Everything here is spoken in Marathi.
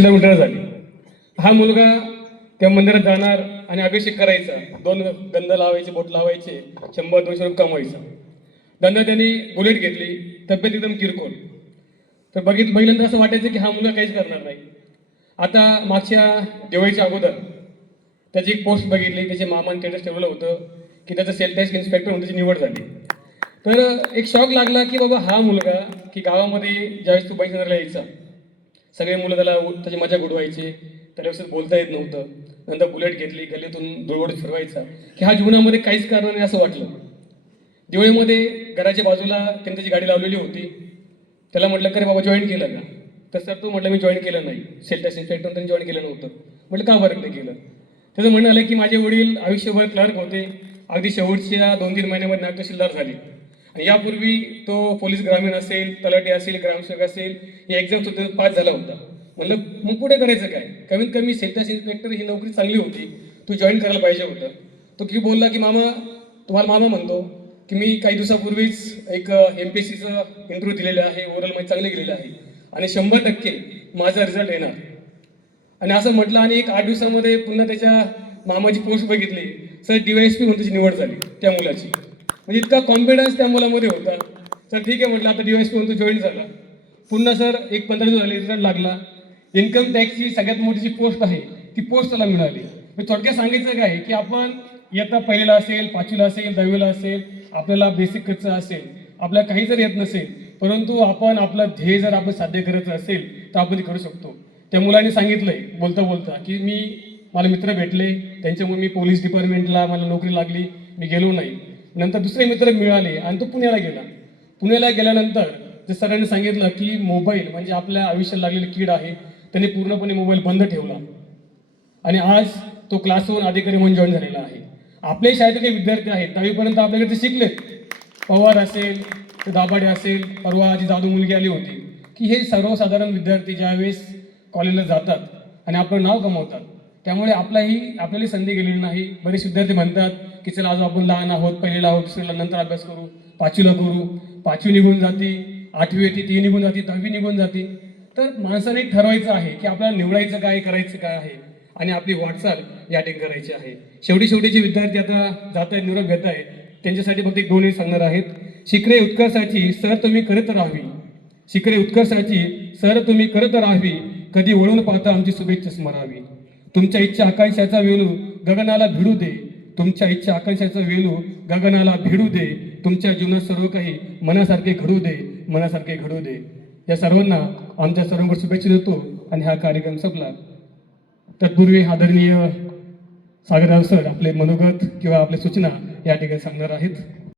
किलोमीटर झाली. हा मुलगा त्या मंदिरात जाणार आणि अभिषेक करायचा, 2 गंध लावायचे, बोट लावायचे, 100-200 रुपये कमवायचा. नंतर त्यांनी बुलेट घेतली, तब्येत एकदम किरकोळ. तर बघितल्यानंतर असं वाटायचं की हा मुलगा काहीच करणार नाही. आता मागच्या दिवाळीच्या अगोदर त्याची एक पोस्ट बघितली, त्याचे मामाने स्टेटस ठेवलं होतं की त्याचं सेल टॅक्स इन्स्पेक्टर म्हणून त्याची निवड झाली. तर एक शॉक लागला की बाबा हा मुलगा की गावामध्ये ज्यावेळेस तो पैसे यायचा, सगळे मुलं त्याची मजा उडवायचे, त्याला व्यवस्थित बोलता येत नव्हतं. नंतर बुलेट घेतली, गल्लीतून धुळवड फिरवायचा की हा जीवनामध्ये काहीच करणार नाही असं वाटलं. दिवाळीमध्ये घराच्या बाजूला त्यांनी त्याची गाडी लावलेली होती. त्याला म्हटलं अरे बाबा जॉईन केलं का? तर सर तो म्हटलं मी जॉईन केलं नाही, सेल टॅक्स इन्स्पेक्टर त्यांनी जॉईन केलं नव्हतं. म्हटलं का बरं नाही केलं? त्याचं म्हणणं आलं की माझे वडील आयुष्यभर क्लर्क होते, अगदी शेवटच्या 2-3 महिन्यामध्ये नायब तहसीलदार झाले आणि यापूर्वी तो पोलीस ग्रामीण असेल, तलाठी असेल, ग्रामसेवक असेल, या एक्झाम सुद्धा पास झाला होता. म्हणलं मग पुढे करायचं काय? कमीत कमी सेल टॅक्स इन्स्पेक्टर ही नोकरी चांगली होती, तू जॉईन करायला पाहिजे होतं. तो की बोलला की मामा, तुम्हाला मामा म्हणतो की मी काही दिवसापूर्वीच एक MPSCचं इंटरव्ह्यू दिलेला आहे, ओरलमध्ये चांगले गेलेलं आहे आणि 100% माझा रिझल्ट येणार. आणि असं म्हटलं आणि एक 8 दिवसामध्ये पुन्हा त्याच्या मामाची पोस्ट बघितली, सर DYSP म्हणून त्याची निवड झाली त्या मुलाची. म्हणजे इतका कॉन्फिडन्स त्या मुलामध्ये होता. सर ठीक आहे म्हटलं, आता DYSP म्हणून तो जॉईन झाला. पुन्हा सर एक 15 दिवस झाले, रिझल्ट लागला. इन्कम टॅक्सची सगळ्यात मोठी जी पोस्ट आहे ती पोस्ट त्याला मिळाली. थोडक्यात सांगायचं काय की आपण इयत्ता 1लीला असेल, 5वीला असेल, 10वीला असेल, आपल्याला बेसिक कच्चं असेल, आपल्याला काही जर येत नसेल, परंतु आपण आपलं ध्येय जर आपण साध्य करायचं असेल तर आपण ते करू शकतो. त्या मुलाने सांगितलंय बोलता बोलता की मला मित्र भेटले, त्यांच्यामुळे मी पोलीस डिपार्टमेंटला मला नोकरी लागली, मी गेलो नाही. नंतर दुसरे मित्र मिळाले आणि तो पुण्याला गेला. पुण्याला गेल्यानंतर ते सरांनी सांगितलं की मोबाईल म्हणजे आपल्या आयुष्यात लागलेली कीड आहे, त्यांनी पूर्णपणे मोबाईल बंद ठेवला आणि आज तो क्लास 1 अधिकारी म्हणून जॉईन झालेला आहे. आपल्या शाळेत काही विद्यार्थी आहेत 10वीपर्यंत आपल्याकडे ते शिकलेत. पवार असेल, ते दाभाडे असेल, परवा जी जाधव मुलगी आली होती, की हे सर्वसाधारण विद्यार्थी ज्यावेळेस कॉलेजला जातात आणि आपलं नाव कमवतात, त्यामुळे आपल्याला संधी गेलेली नाही. बरेच विद्यार्थी म्हणतात की चला आज आपण लहान आहोत, 1लीला आहोत, 2रीला नंतर अभ्यास करू, 5वीला करू. 5वी निघून जाते, 8वी येते, ती निघून जाते, 10वी निघून जाते. तर माणसाने ठरवायचं आहे की आपल्याला निवडायचं काय, करायचं काय आहे आणि आपली वाटचाल या ठिकाणी करायची आहे. शेवटी जे विद्यार्थी आता जात आहेत, निरोप घेत आहेत, त्यांच्यासाठी फक्त 2 सांगणार आहेत. शिकरे उत्कर्षाची सर तुम्ही करत राहावी, शिकरे उत्कर्षाची सर तुम्ही करत राहावी, कधी वळून पाहता आमची शुभेच्छा स्मरावी. तुमच्या इच्छा आकांक्षाचा वेलू गगनाला भिडू दे, तुमच्या इच्छा आकांक्षाचा वेलू गगनाला भिडू दे, तुमच्या जीवनात सर्व काही मनासारखे घडू दे, मनासारखे घडू दे. या सर्वांना आमच्या सर्वांवर शुभेच्छा देतो आणि हा कार्यक्रम संपला. तत्पूर्वी आदरणीय सागरराव सर आपले मनोगत किंवा आपल्या सूचना या ठिकाणी सांगणार आहेत.